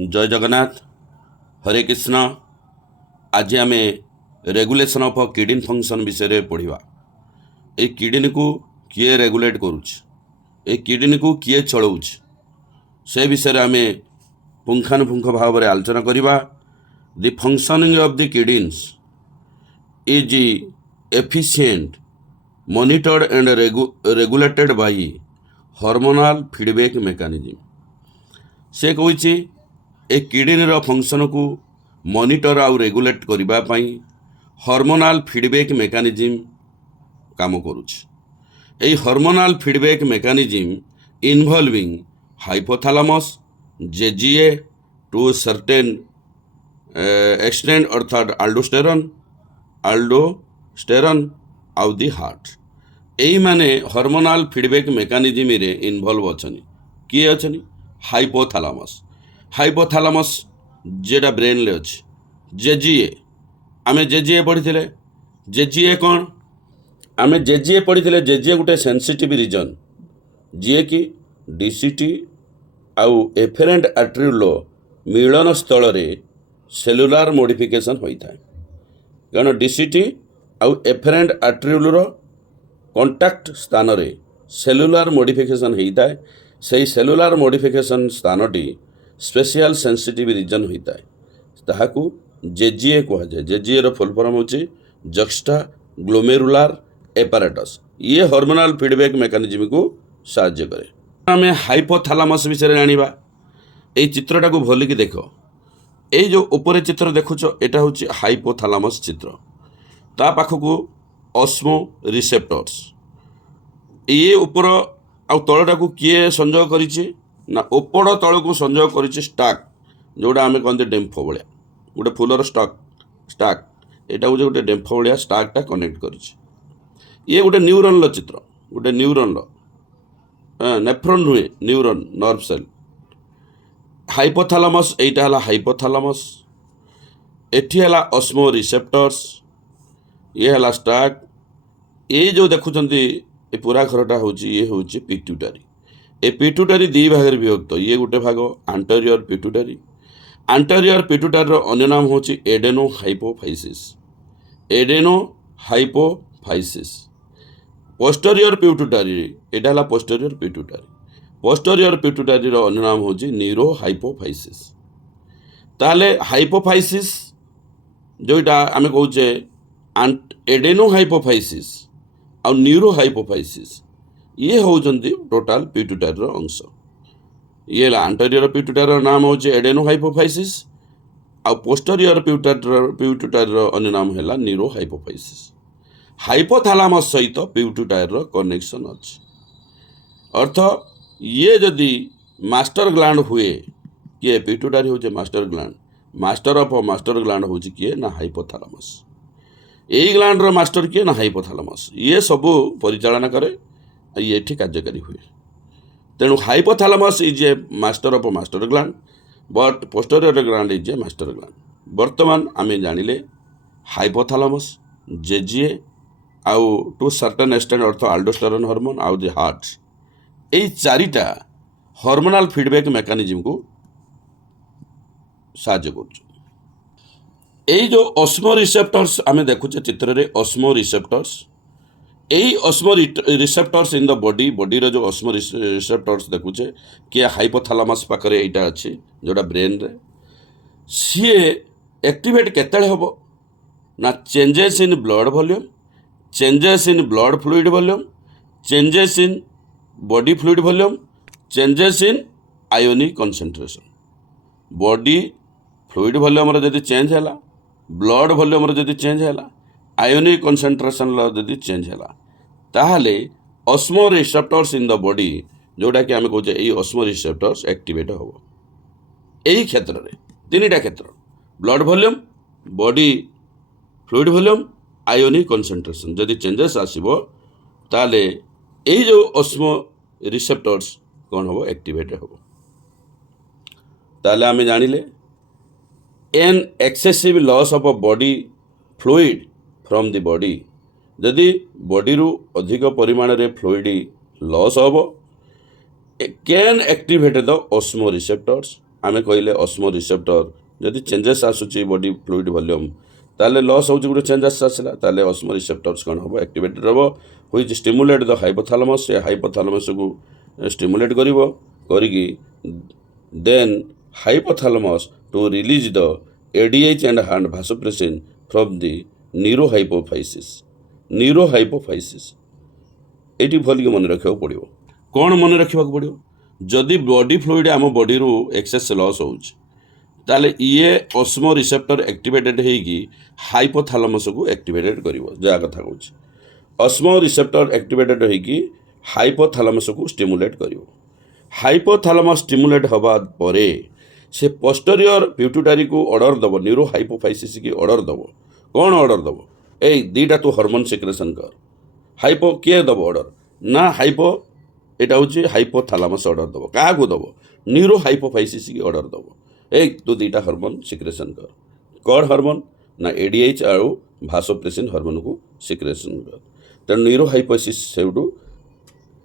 जय जगन्नाथ हरे कृष्ण। आज आम रेगुलेशन ऑफ किडनी फंक्शन विषय पढ़ा। ये किडनी को किए रेगुलेट करुच, ये किडनी को किए चलाऊच, से विषय आम पुंखानुपुंख भाव में आलोचना करवा। The functioning of the kidneys is efficient, monitored and regulated by hormonal feedback mechanism. से कही ए किडनीर फंक्शन को मॉनिटर आउ रेगुलेट करने हार्मोनल फीडबैक मेकानिज्म काम करुछ। ए hormonal feedback mechanism involving hypothalamus JGA to certain extent अर्थात अल्डोस्टेरन आउ दी हार्ट। यही माने हार्मोनल फीडबैक मेकानिज्म रे इन्वॉल्व अछनी। किए अछनी? हाइपोथैलेमस जेटा ब्रेन ले अच्छे। जेजीए आमे जेजीए पढ़ी थे। जेजीए कौन? आमे जेजीए पढ़ी थे। जेजीए गोटे सेंसिटिव रीजन जी कि डीसीटी आउ एफेरेंट आर्टेरियोल मिलन स्थल रे सेलुलार मॉडिफिकेशन होता है। कारण डीसीटी आउ एफेरेंट आर्टेरियोल कॉन्टैक्ट स्थान रे सेलुलार मॉडिफिकेशन होता है। से सेलुलार मॉडिफिकेशन स्थानटी स्पेशल सेंसिटिव रीजन होता है। ताहाकू जेजीए कह जाए। जेजीए रो फुल फॉर्म होची जक्स्टा ग्लोमेरुलार एपारेटस। ये हार्मोनल फीडबैक मेकानिज्म को साहाय्य करे। आम हाइपोथैलेमस विषय जानिबा। ए चित्रटा को भलिकी देख। ए जो ऊपर चित्र देखुच एटा होची हाइपोथैलेमस चित्र। ता पाखकू ऑस्मो रिसेप्टर्स। ये ऊपर आउ तलटा को किए संयोग करिछि ना ओपड़ तल को संयोग करिछि स्टाक, जोड़ा आम कहते डेम्फो भाया गोटे फुलर स्टाक एटा हूँ गोटे डेम्फो भाया स्टाकटा कनेक्ट करिछि। ये गोटे न्यूरन चित्र, गोटे न्यूरन नेफ्रॉन नुहे न्यूरन नर्व सेल। हाइपोथैलेमस एटा हला हाइपोथैलेमस, एठी हला ऑस्मो रिसेप्टर्स, ये हला स्टाक। ये जो देखुचंती ए पूरा घरटा होची ये होची पिट्यूटरी। ए पिट्यूटरी दी भाग में विभक्त। ये गोटे भाग आंटेरियर पिट्यूटरी। आंटेरियर पिट्यूटरी अन्य नाम होची adeno hypophysis. Adeno hypophysis. Posterior pituitary एटा हला पोस्टीरियर पिट्यूटरी। पोस्टीरियर पिट्यूटरी अन्य नाम होची न्यूरो हाइपोफाइसिस। ताले हाइपोफाइसिस जोटा आमे कहूचे एडेनो हाइपोफाइसिस और न्यूरो हाइपोफाइसिस, ये होचंती टोटाल पिट्यूटरी अंश। ये आंटेरियर पिट्यूटरी नाम होचे एडेनो हाइपोफाइसिस और पोस्टीरियर पिट्यूटरी अन्य नाम है न्यूरो हाइपोफाइसिस। हाइपोथैलेमस सहित पिट्यूटरी कनेक्शन अच्छे। अर्थ ये जदि मास्टर ग्लैंड हुए किए पिट्यूटरी होचे master gland. Master of master gland होची किए ना हाइपोथैलेमस। यही ग्लैंड रो मास्टर किए ना हाइपोथैलेमस। ये सबू परिचालना करे, ये कार्यकारी हुए। तेणु hypothalamus is a master of master gland but posterior gland is a master gland. वर्तमान आम जानिले हाइपोथैलेमस जेजीए आउ टू सर्टेन एक्सटेंट अर्थ अल्डोस्टेरोन हार्मोन आउ द हार्ट। यही चारिटा हार्मोनल फीडबैक मेकानिज्म को साहाय्य कर। यही जो ऑस्मो रिसेप्टर्स आम देखुचे चित्र रे ऑस्मो रिसेप्टर्स। यही osmoreceptors in the body रो जो ऑस्मो रिसेप्टर्स देखुचे कि हाइपोथैलेमस पाखरे एटा अच्छी जोड़ा ब्रेन रे। सी एक्टिवेट केतले हबो ना changes in blood volume, changes in blood fluid volume, changes in body fluid volume, changes in ionic concentration. Body fluid volume रे जदि चेंज हैला, ब्लड वॉल्यूम रे जदि चेंज हैला, आयोनिक कंसंट्रेशन जदि चेंज हैला, ताहले osmo receptors in the body जोटा कि आम कहचे यही ऑस्मो रिसेप्टर्स एक्टिवेट हम। यही क्षेत्र में तीनटा क्षेत्र blood volume, body fluid volume, ionic concentration जदि चेंजेस आसीबो ताले यही जो ऑस्मो रिसेप्टर्स कौन हम एक्टिवेट हम। ताले आम जानिले an excessive loss of body fluid from the body. जदि बॉडी रू अधिक परिमाण रे फ्लूइड लॉस हम can activate the osmo receptors आमे कहले ऑस्मो रिसेप्टर जदि चेंजेस आसुची बॉडी फ्लूइड वॉल्यूम ताले लॉस होउची गुटे चेंजेस आसला ताले ऑस्मो रिसेप्टर्स कोन हबो एक्टिवेटेड हबो व्हिच स्टिमुलेट द हाइपोथैलेमस ए हाइपोथैलेमस को स्टिमुलेट करिवो करिकी then hypothalamus to release the ADH and and vasopressin from the neurohypophysis एटी भल के मन रखा पड़ो कौन मन रखा पड़ो जदि बॉडी फ्लूइड आम बॉडी रू एक्सेस लॉस होउछ ताले ये ऑस्मो रिसेप्टर एक्टिवेटेड होगी हाइपोथैलेमस को एक्टिवेटेड करिवो जा कथा कहूँ ऑस्मो रिसेप्टर एक्टिवेटेड होगी हाइपोथैलेमस को स्टिमुलेट करिवो हाइपोथैलेमस स्टिमुलेट हवा परे से पोस्टीरियर पिट्यूटरी को ऑर्डर दबो न्यूरो हाइपोफाइसिस की ऑर्डर दबो कौन ऑर्डर दबो ए दीटा तू हार्मोन सिक्रेशन कर हाइपो किए दबो ऑर्डर ना हाइपो एटा हूँ हाइपोथैलेमस ऑर्डर दबो क्या दबो न्यूरो हाइपोफाइसिस की ऑर्डर दबो ए तू दीटा हार्मोन सिक्रेशन कर कौन हार्मोन ना एडीएच आउ भासोप्रेसिन हार्मोन को सिक्रेशन कर तेणु न्यूरो हाइपोफाइसिस सेउटू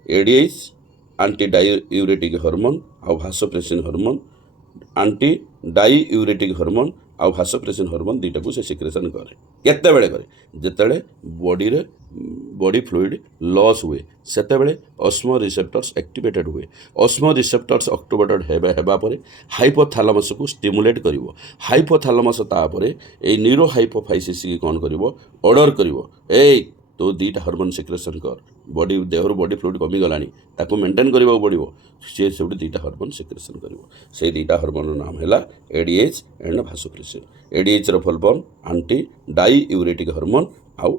एडीएच आंटी डायूरेटिक हार्मोन आउ vasopressin hormone antidiuretic hormone आउ भासोप्रेसिन हार्मोन दीटा को से सिक्रेशन करे केते बेले करे जेतेबेले बॉडी रे बॉडी फ्लूइड लॉस हुए सेतेबेले ऑस्मो रिसेप्टर्स एक्टिवेटेड हुए ऑस्मो रिसेप्टर्स एक्टिवेटेड हेबा परे हाइपोथैलेमस को स्टिमुलेट करिवो हाइपोथैलेमस तापरे ए न्यूरो हाइपोफाइसिस की कोन करिवो ऑर्डर करिवो ए तो दीटा हार्मोन सिक्रेशन कर बॉडी देहर बॉडी फ्लूइड कमी गलानी ताको मेंटेन करबा पड़िवो से सब दीटा हार्मोन सिक्रेशन करिवो से दीटा हार्मोन नाम हैला एडीएच एंड भासोप्रेसिन एडीएच रो full form antidiuretic hormone आउ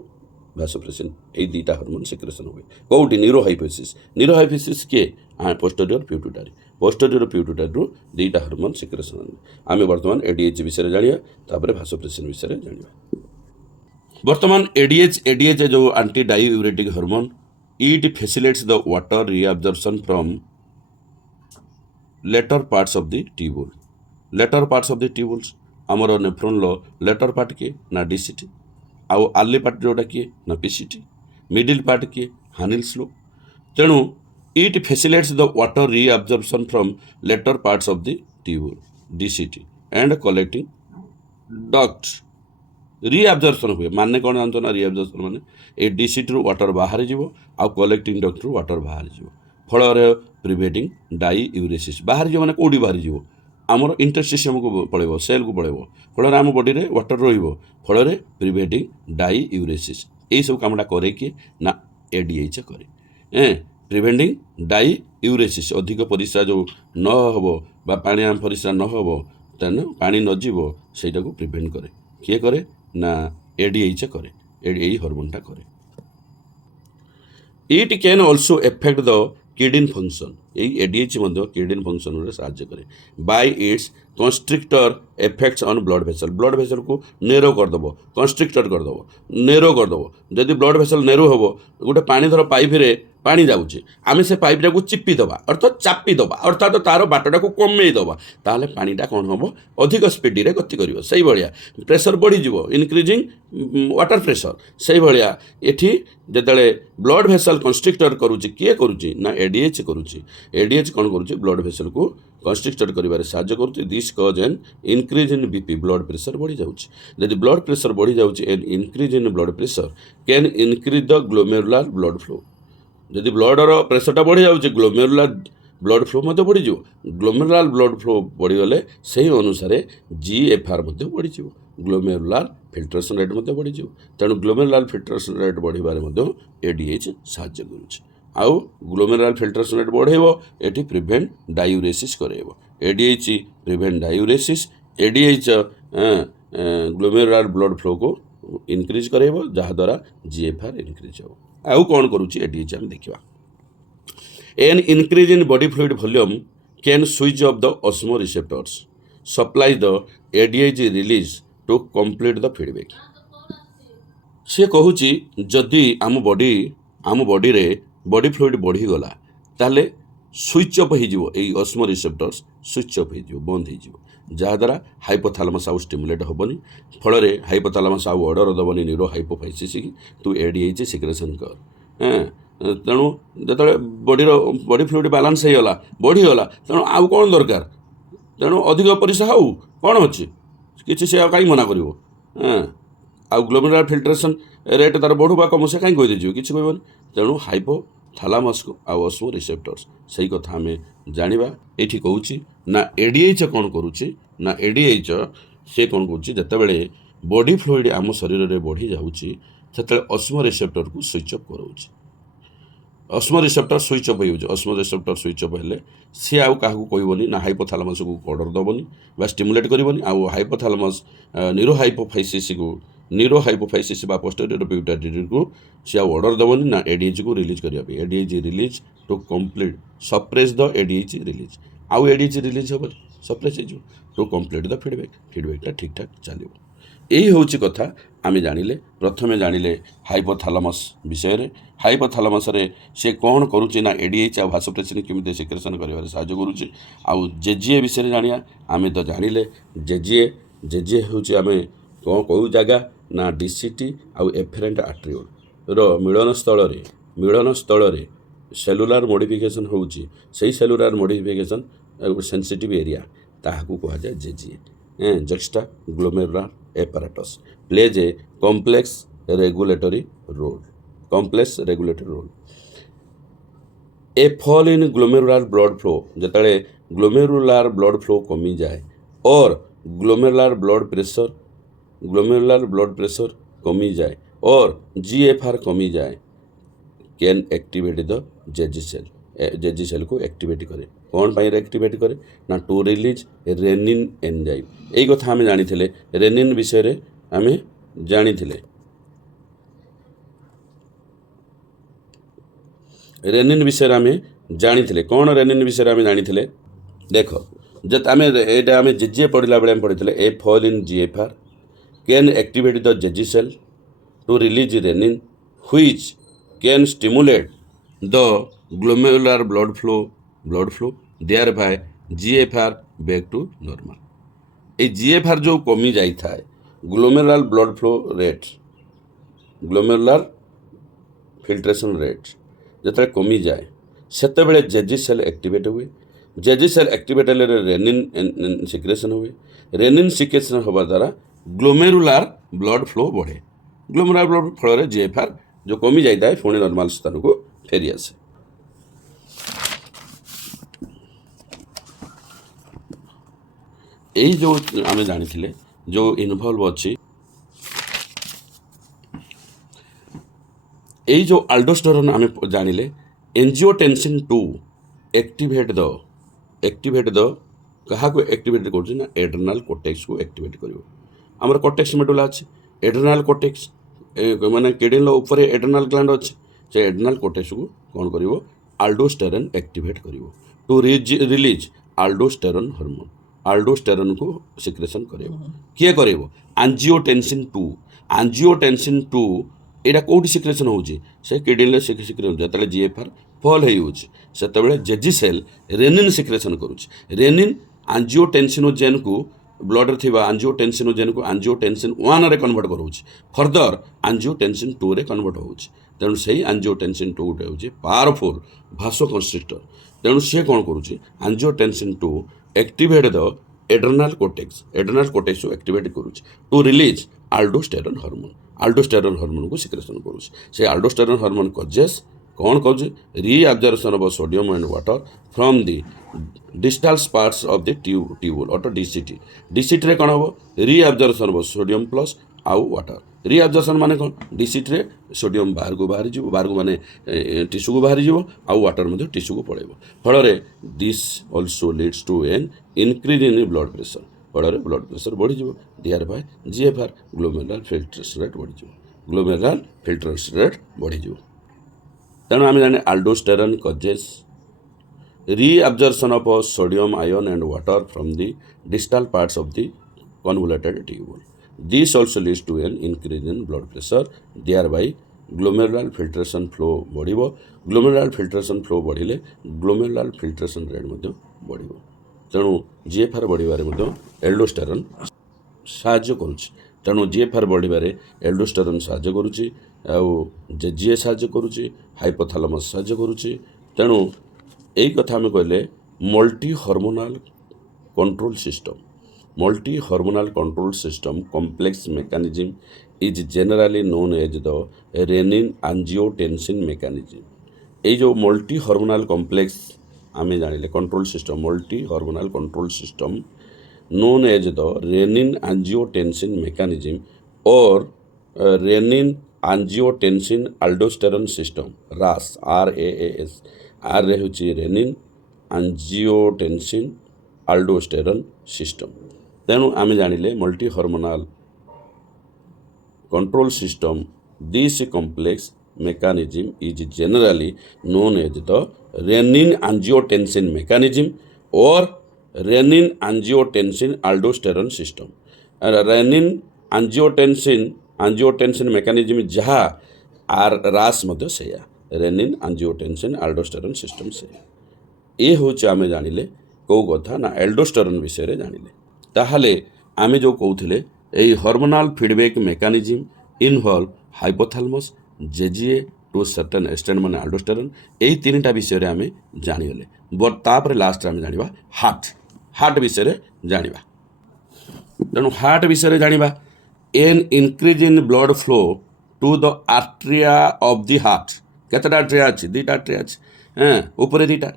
भासोप्रेसिन ए दीटा हार्मोन सिक्रेशन हुए कोउटी न्यूरोहाइपोफाइसिस के पोस्टीरियर पिट्यूटरी रू दीटा हार्मोन सिक्रेशन आमे वर्तमान एडीएच विषय जानिया तापर भासोप्रेसिन विषय जानिया वर्तमान एडीएच जो antidiuretic hormone it facilitates the water reabsorption from latter parts of the tubules आमर नेफ्रॉन लो लेटर पार्ट किए ना डीसीटी आउ आर्ली पार्ट जोटा किए ना पीसीटी मिडिल पार्ट किए हानिल्स लो तेणु it facilitates the water reabsorption from latter parts of the tubule DCT and collecting ducts reabsorption हुए माने कौन जानते ना रीअब्जॉर्प्शन माने ए डीसीटी रू वाटर बाहर जीवो आउ कलेक्टिंग डक्ट रू वाटर बाहर जीवो फल प्रिवेटिंग डायूरेसिस बाहर जीव माने कोडी बाहर जीवो आमर इंटरस्टिशियम को पड़ेबो सेल को पड़ेबो फल आम बॉडी रे वाटर रहिबो फल प्रिवेटिंग डायूरेसिस यही सब कामटा करे कि ना एडीएच करे प्रिवेंटिंग डायूरेसिस अधिक परिस्रा जो न हबो बा पानी आम परिस्रा न हबो तेन पानी न जीवो सेटा को प्रिवेंट करे किए करे ना एडीएच करे एडी हार्मोनटा करे it can also affect the kidney function यही एडीएच किडनी फंक्शन रे साहाय्य करे by its constrictor effects on blood vessel को नेरो करदेव कंस्ट्रिक्टर करदेव नेरो करदेव जदि ब्लड भेसल नेरो हम गोटे पानी धर पाइप रे पानी जाऊँचे आम से पाइपटा को चिपिदबा अर्थात चापिदबा अर्थात तार बाटटा को कमेदबा ताहले पानीटा कौन हम अधिक स्पीड रे गति कर से भाया प्रेसर बढ़ीज इनक्रिजिंग वाटर प्रेसर से भाया एठी जिते ब्लड भेसल कंस्ट्रिक्टर करुच्ची किए करुच्ची ना एडीएच करुच्ची एडीएच कौन करुच्ची ब्लड भेसल को कंस्ट्रिक्टर कर साहाय्य करुच्ची this cause an increase in BP blood pressure बढ़ी जाऊँगी जदि ब्लड प्रेसर बढ़ी जाऊँगी an increase in blood pressure can increase the glomerular blood flow जदि ब्लडर प्रेसरटा बढ़ी जाऊँगी ग्लोमेरुलर ब्लड फ्लो मध्य बढ़ी ग्लोमेरुलर ब्लड फ्लो बढ़ीगले से अनुसार जीएफआर बढ़ी ग्लोमेरुलर फिल्ट्रेशन रेट बढ़ी तेणु ग्लोमेरुलर फिल्ट्रेशन रेट बढ़िबार एडीएच साहाय्य करुच्ची आउ ग्लोमेरुलर फिल्ट्रेशन रेट बढ़ेबो एटी प्रिवेंट डायूरेसिस करेबो ADH prevent diuresis ADH glomerular blood flow को इनक्रीज करेबो जहाँ द्वारा जीएफआर इनक्रीज हो आउ कौन करुच्ची एडीएच हम देखा an increase in body fluid volume can switch off the osmo receptors supply the ADH release to complete the feedback से कहूँ जदि आम बॉडी रे बॉडी फ्लूइड बढ़ीगला ताले स्विच ऑफ हो ऑस्मो रिसेप्टर्स स्विच ऑफ हो बंद हो जहाँद्वारा हाइपोथैलेमस आउ स्टिमुलेट हेनी फल हाइपोथैलेमस आउ ऑर्डर दबनी न्यूरो हाइपोफाइसिस तू एडीएच सिक्रेशन कर तेणु जो बॉडी फ्लूइड बालांस होगा बढ़ीगला तेणु आउ कौन दरकार ତେଣୁ ଅଧିକ ପରିସ୍ରା ହେଉ କ'ଣ ଅଛି କିଛି ସେ ଆଉ କାହିଁକି ମନା କରିବ ଆଉ ଗ୍ଲୋମେରୁଲାର ଫିଲ୍ଟ୍ରେସନ୍ ରେଟ୍ ତା'ର ବଢ଼ୁ ବା କମୁ ସେ କାହିଁକି କହିଦେଇଯିବ କିଛି କହିବନି। ତେଣୁ ହାଇପୋଥାଲାମସ୍କୁ ଆଉ ଅସ୍ମୋ ରିସେପ୍ଟର୍ସ ସେଇ କଥା ଆମେ ଜାଣିବା। ଏଇଠି କହୁଛି ନା ଏଡିଏଚ୍ କ'ଣ କରୁଛି ନା ଏଡିଏଚ୍ ସେ କ'ଣ କରୁଛି ଯେତେବେଳେ ବଡି ଫ୍ଲୁଇଡ୍ ଆମ ଶରୀରରେ ବଢ଼ି ଯାଉଛି ସେତେବେଳେ ଅସ୍ମୋ ରିସେପ୍ଟରକୁ ସୁଇଚ୍ ଅଫ୍ କରାଉଛି। ଅସ୍ମୋ ରିସେପ୍ଟର ସୁଇଚ୍ ଅଫ୍ ହେଇଯାଉଛି। ଅସ୍ମୋ ରିସେପ୍ଟର ସୁଇଚ୍ ଅଫ୍ ହେଲେ ସିଏ ଆଉ କାହାକୁ କହିବନି ନା ହାଇପୋଥାଲାମସକୁ ଅର୍ଡ଼ର ଦେବନି ବା ଷ୍ଟିମୁଲେଟ୍ କରିବନି। ଆଉ ହାଇପୋଥାଲାମସ୍ ନ୍ୟୁରୋହାଇପୋଫାଇସିସ୍ ବା ପୋଷ୍ଟେରିୟର ପିଟ୍ୟୁଟାରିକୁ ସିଏ ଆଉ ଅର୍ଡ଼ର ଦେବନି ନା ଏଡିଏଚ୍କୁ ରିଲିଜ୍ କରିବା ପାଇଁ। ଏଡିଏଚ୍ ରିଲିଜ୍ ଟୁ କମ୍ପ୍ଲିଟ୍ ସପ୍ରେସ୍ ଦ ଏଡିଏଚ୍ ରିଲିଜ୍। ଆଉ ଏଡିଏଚ୍ ରିଲିଜ୍ ହେବ ସପ୍ରେସ୍ ହେଇଯିବ ଟୁ କମ୍ପ୍ଲିଟ୍ ଦ ଫିଡ଼ବ୍ୟାକ୍ଟା ଠିକ୍ ଠାକ୍ ଚାଲିବ। ଏଇ ହେଉଛି କଥା ଆମେ ଜାଣିଲେ। ପ୍ରଥମେ ଜାଣିଲେ ହାଇପୋଥାଲାମସ୍ ବିଷୟରେ। ହାଇପୋଥାଲାମସରେ ସେ କ'ଣ କରୁଛି ନା ଏଡିଏଚ୍ ଆଉ ଭାସୋପ୍ରେସିନ୍ କେମିତି ସିକ୍ରେସନ୍ କରିବାରେ ସାହାଯ୍ୟ କରୁଛି। ଆଉ ଜେଜିଏ ବିଷୟରେ ଜାଣିବା। ଆମେ ତ ଜାଣିଲେ ଜେଜିଏ ହେଉଛି ଆମେ କ'ଣ କେଉଁ ଜାଗା ନା ଡିସିଟି ଆଉ ଏଫେରେଣ୍ଟ ଆର୍ଟେରିଓଲର ମିଳନ ସ୍ଥଳରେ ସେଲୁଲାର ମୋଡ଼ିଫିକେସନ୍ ହେଉଛି। ସେଇ ସେଲୁଲାର ମୋଡ଼ିଫିକେସନ୍ ସେନ୍ସିଟିଭ୍ ଏରିଆ ତାହାକୁ କୁହାଯାଏ ଜେଜିଏ। ଜକ୍ସଟା ଗ୍ଲୋମେରୁଲାର apparatus plays a complex regulatory role. A fall in glomerular blood flow ଯେତେବେଳେ glomerular blood flow କମି ଯାଏ or glomerular blood pressure କମି ଯାଏ or GFR କମି ଯାଏ can activate the JG cell को एक्टिवेट करे। कौन पाई एक्टिवेट करे ना टू रिलीज रेनिन एंजाइम। यही कथा आम जानी रेनिन विषय आम जानी रेनिन विषय आम जानी कौन रेनिन विषय आम जानी देख जब आम यहाँ आम जेजे पढ़ला बेले पढ़ी a fall in GFR can activate the JG cell to release renin which can stimulate the glomerular blood flow thereby GFR back to normal। ये GFR जो कमी जाई थाए glomerular blood flow rate glomerular filtration rate जिते कमी जाए सेते बेले जेजी सेल एक्टिवेट हुए। जेजी सेल एक्टिवेट हेले रेनिन सिक्रेशन हुए। रेनिन सिक्रेशन होवा द्वारा ग्लोमेरुलर ब्लड फ्लो बढ़े। ग्लोमेरुलर ब्लड फ्लो रे GFR जो कमी जाई थाए पुणी नॉर्मल स्थान को फेरी आसे। यही जो आम जानी जो इनवल्व अच्छी यही जो आल्डोस्टेरोन आम जानिले एंजियोटेंसिन 2 एक्टिवेट द क्या एक्टिवेट कर एड्रेनाल कोर्टेक्स को एक्टिवेट कर कॉर्टेक्स मेडुला अच्छे एड्रेनाल कोर्टेक्स माने किडनी ऊपर एड्रेनाल ग्लैंड अच्छे से एड्रेनाल कोर्टेक्स को कौन कर आल्डोस्टेरोन एक्टिवेट कर टू रिलीज आल्डोस्टेरोन हार्मोन। आल्डोस्टेरोन को सिक्रेशन करेबो किए करेबो एंजियोटेंसिन 2 एटा कोठी सिक्रेशन होउची से किडनी सिक्रेशन जतले जीएफआर फॉल हेउची सेतबेले जेजी सेल रेनिन सिक्रेशन करूची। रेनिन एंजियोटेंसिनोजेन को ब्लड थिबा एंजियोटेंसिनोजेन को एंजियोटेंसिन 1 रे कन्वर्ट करूची फर्दर एंजियोटेंसिन 2 रे कन्वर्ट होउची। तेणु सही एंजियोटेंसिन 2 होउची पावरफुल भासोकंस्ट्रिक्टर। तेणु से कौन करूची angiotensin 2 activate the adrenal cortex को एक्टिवेट करूची टू रिलीज आल्डोस्टेरोन हार्मोन को सिक्रेशन करूची। से आल्डोस्टेरोन हार्मोन कजेस कौन cause reabsorption of sodium and water from the distal parts of the tubule ऑटो डीसीटी रे कौन हम रीअब्जॉर्प्शन ऑफ सोडियम प्लस आउ वाटर। रीअब्जॉर्प्शन माने कौन डीसीटी रे सोडियम बाहर को माने टिश्यू को बाहरी जीवो आउ वाटर मध्य टिश्यू को पड़ेबो फल this also leads to an increase in blood pressure फल ब्लड प्रेशर बढ़ी जीवो thereby GFR glomerular filtration rate बढ़ी जीवो। तेणु आम जाने aldosterone causes reabsorption of sodium ion and water from the distal parts of the convoluted tubule. This also leads to an increase in blood pressure thereby glomerular filtration flow बढ़िबो। glomerular filtration flow बढ़िले glomerular filtration rate मध्य बढ़िबो। तेणु GFR बढ़िबारे मध्य aldosterone साहाय्य करूछि। तेणु GFR बढ़िबारे aldosterone साहाय्य करूछि आउ JGA साहाय्य करूछि hypothalamus साहाय्य करूछि। तेणु एई कथा हम कहले multi हार्मोनाल control system. Multi-hormonal control system complex mechanism is generally known as the renin-angiotensin mechanism. এই जो मल्टी हॉर्मोनल कॉम्प्लेक्स आम जानिले control system multi hormonal control system known as the renin angiotensin mechanism or renin angiotensin aldosterone system RAS RAAS R रे होची renin angiotensin aldosterone system तेणु आम जानिले multi hormonal control system this complex mechanism is generally known as the renin angiotensin mechanism or renin angiotensin aldosterone system. renin angiotensin mechanism जहाँ रास मध्य से renin angiotensin aldosterone system से ये हूँ आम जानिले कौ कथा ना एल्डोस्टेरोन विषय जानिले ताहले आमे जो कहूले এই hormonal feedback mechanism involve hypothalamus JGA to certain extent মানে আল্ডোস্টেরন এই তিনটা বিষয়ে আমি জানিগলে তাপরে লাস্ট আমি জানিবা হার্ট বিষয়ে জানিবা তেণু হার্ট বিষয়ে জানিবা an increase in blood flow to the atria of the heart কেতটা আর্ট্রিয়া আছে দুইটা আর্ট্রিয়া আছে হ্যাঁ উপরে দুইটা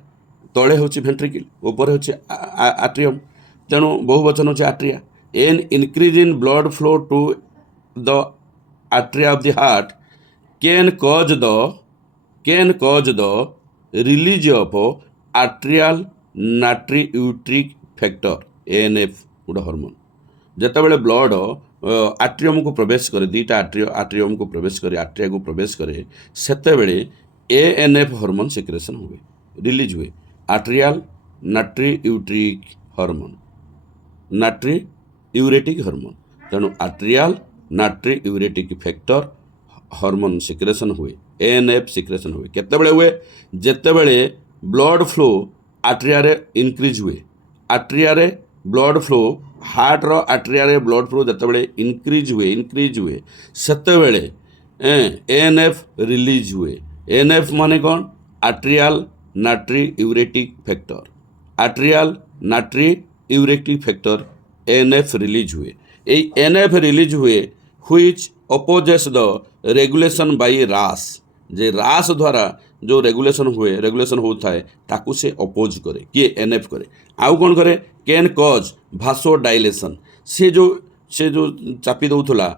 তলে হচ্ছে ভেন্ট্রিকল উপরে হচ্ছে আর্ট্রিয়ম তেণু বহু বচন হচ্ছে আর্ট্রিয়া an increase in blood flow to the atria of the heart can cause the release of atrial natriuretic factor ANF गोटे हार्मोन जितेबाला ब्लड आट्रियम को प्रवेश करे दुईटा आट्रियम को प्रवेश करे आट्रिया को प्रवेश करे सेतेबेले ANF हार्मोन सिक्रेशन हुए रिलीज हुए आट्रियल नाट्रियूट्रिक हार्मोन नाट्रियूरेटिक हार्मोन तेणु आट्रियल नाट्रियूरेटिक फैक्टर हार्मोन सिक्रेशन हुए ANF सिक्रेशन हुए केतेबेले हुए जेतेबेले ब्लड फ्लो आट्रिया रे इनक्रीज हुए आट्रिया रे ब्लड फ्लो हार्ट रो आट्रिया रे ब्लड फ्लो जेतेबेले इनक्रीज हुए सेतेबेले ANF रिलीज हुए ANF माने कौन atrial नाट्रियूरेटिक factor atrial नाट्रियूरेटिक factor ANF release हुए এই NF रिलीज हुए which opposes the regulation by रास जे रास द्वारा जो रेगुलेशन होता है ताकू से अपोज करे किए NF करे आउ कौन करे कैन कज भासो डायलेशन से जो चापी दौला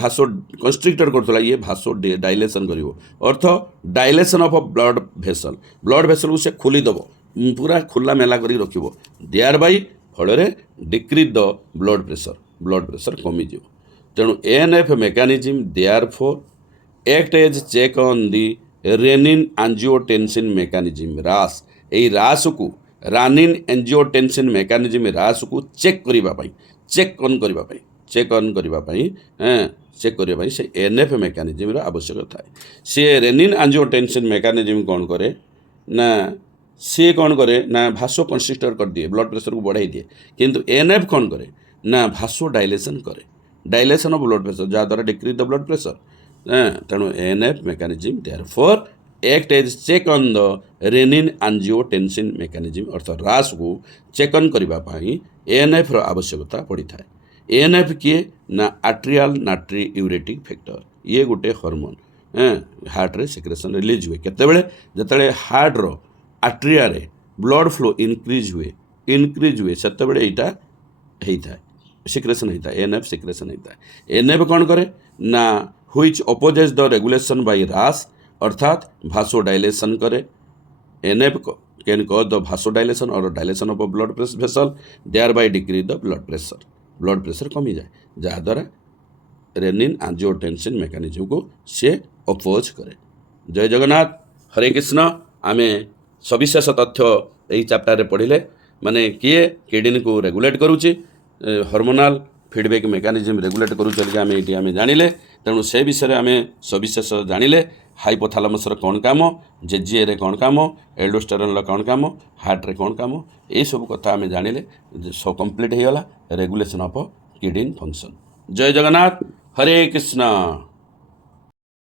भासो कंस्ट्रिक्टर करथला ये भासो डायलेशन करिवो अर्थ डायलेशन ऑफ ब्लड भेसल को से खोली दबो पूरा खुला मेला करी रखिबो देयर बाय फल डिक्रीज द ब्लड प्रेशर कमी जीव तेणु ANF mechanism therefore act as check on the renin angiotensin mechanism RAS यही रास को रानिन एंजियोटेंसिन मेकानिजम रास को चेक करने से NF मेकानिजम आवश्यकता है सी रेनिन एंजियोटेंसिन मेकानिजम कौन करे ना सी कौन करे ना भासो कंस्ट्रिक्टर कर दिए ब्लड प्रेशर को बढ़ाई दिए किंतु NF कौन करे ना भासो डायलेशन करे डायलेशन ऑफ ब्लड प्रेशर जहाँद्वारा डिक्रीज द ब्लड प्रेशर तेणु ANF mechanism therefore act as check on the renin angiotensin mechanism अर्थात रास को चेक ऑन करने ANF रो आवश्यकता पड़ी था ANF किए ना आट्रियल नाट्रियूरेटिक फैक्टर ये गोटे हार्मोन हार्ट रे सिक्रेशन रिलीज हुए केतेबेले जतले हार्ट रो आट्रिया रे ब्लड फ्लो इनक्रीज हुए सेतेबेले एटा होता है सिक्रेशन होता है ANF सिक्रेशन होता है NF कौन करे ना हुईच opposes the regulation by RAS अर्थात भासो डायलेशन करे NF can cause the vasodilation और dilation of blood vessel thereby decrease the blood pressure कमी जाए जहाँद्वारा रेनिन एंजियोटेंसिन मेकानिजम को से अपोज करे जय जगन्नाथ हरे कृष्ण आमे सविशेष तथ्य यही चैप्टर रे पढ़िले माने किए किडनी को रेगुलेट करूची हार्मोनल फीडबैक मेकानिजम रेगुलेट करूँ आम ये आम जानिले तेणु से विषय आम सविशेष जानिले हाइपोथालामसर कौन काम जेजीए रे कौन काम एल्डोस्टेरोन कौन काम हार्ट रे कौन काम ये सब कथा आम जानिले सब कंप्लीट हो गला रेगुलेशन ऑफ किडनी फंक्शन जय जगन्नाथ हरे कृष्ण।